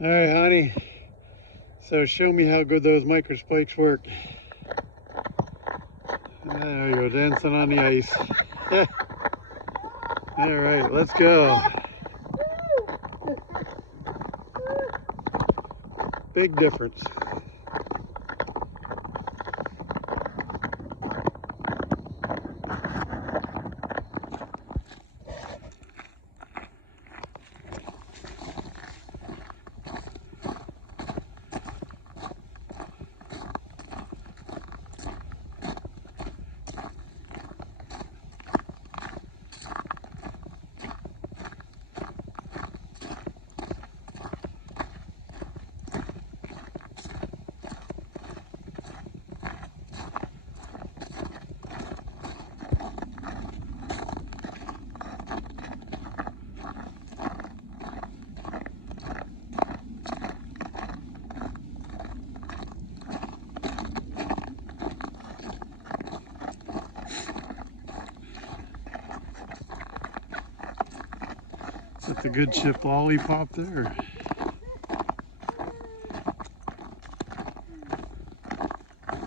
All right, honey. So show me how good those microspikes work. There you go, dancing on the ice. All right, let's go. Big difference. That's a good chip lollipop there. Gotta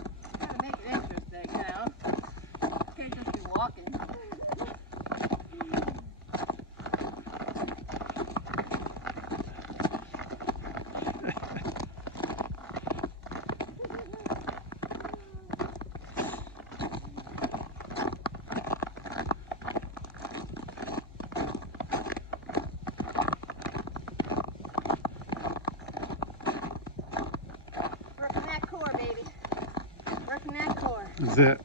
make it interesting, you know. Can't just be walking. Working that core, baby. Working that core. That's it.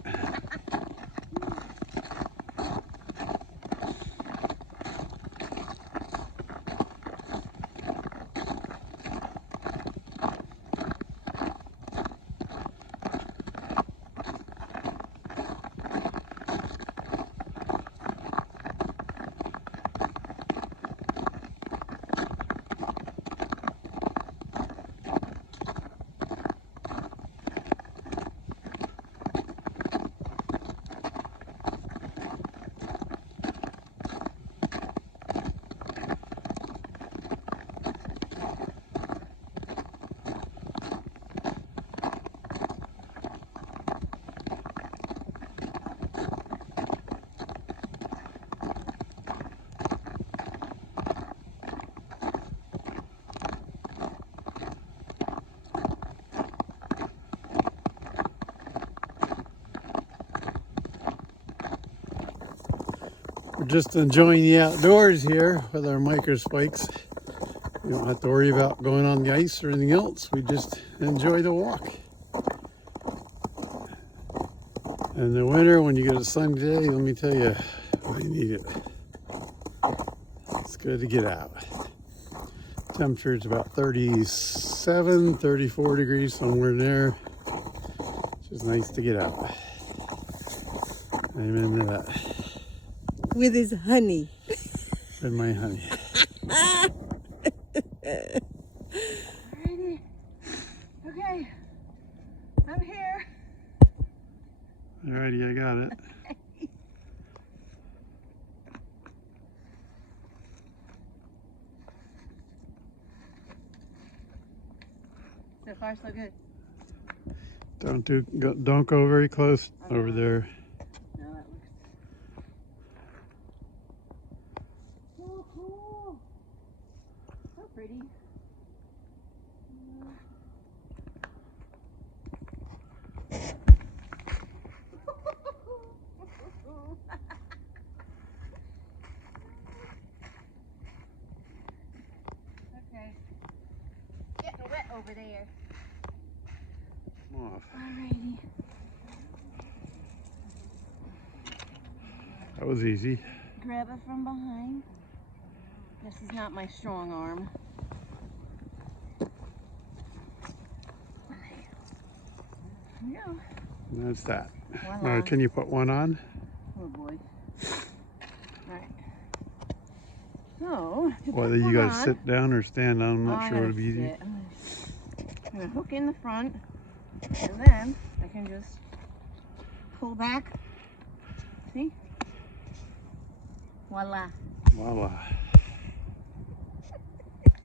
We're just enjoying the outdoors here with our microspikes. We don't have to worry about going on the ice or anything else. We just enjoy the walk. In the winter, when you get a sunny day, let me tell you, you need it. It's good to get out. Temperature is about 37, 34 degrees, somewhere in there. It's just nice to get out. Amen to that. With his honey. With my honey. Alrighty. Okay. I'm here. Alrighty, I got it. So far, so good. Don't go very close over there. No, that looks so cool. So pretty. Okay. Getting wet over there. Come off. Alrighty. That was easy. Grab it from behind. This is not my strong arm. There you go. And that's that. Voila. Can you put one on? Oh boy. Alright. So, to Whether put you one gotta on, sit down or stand on, I'm not I sure gotta it'll be easy. sit. I'm gonna hook in the front, and then I can just pull back. See? Voila. Voila.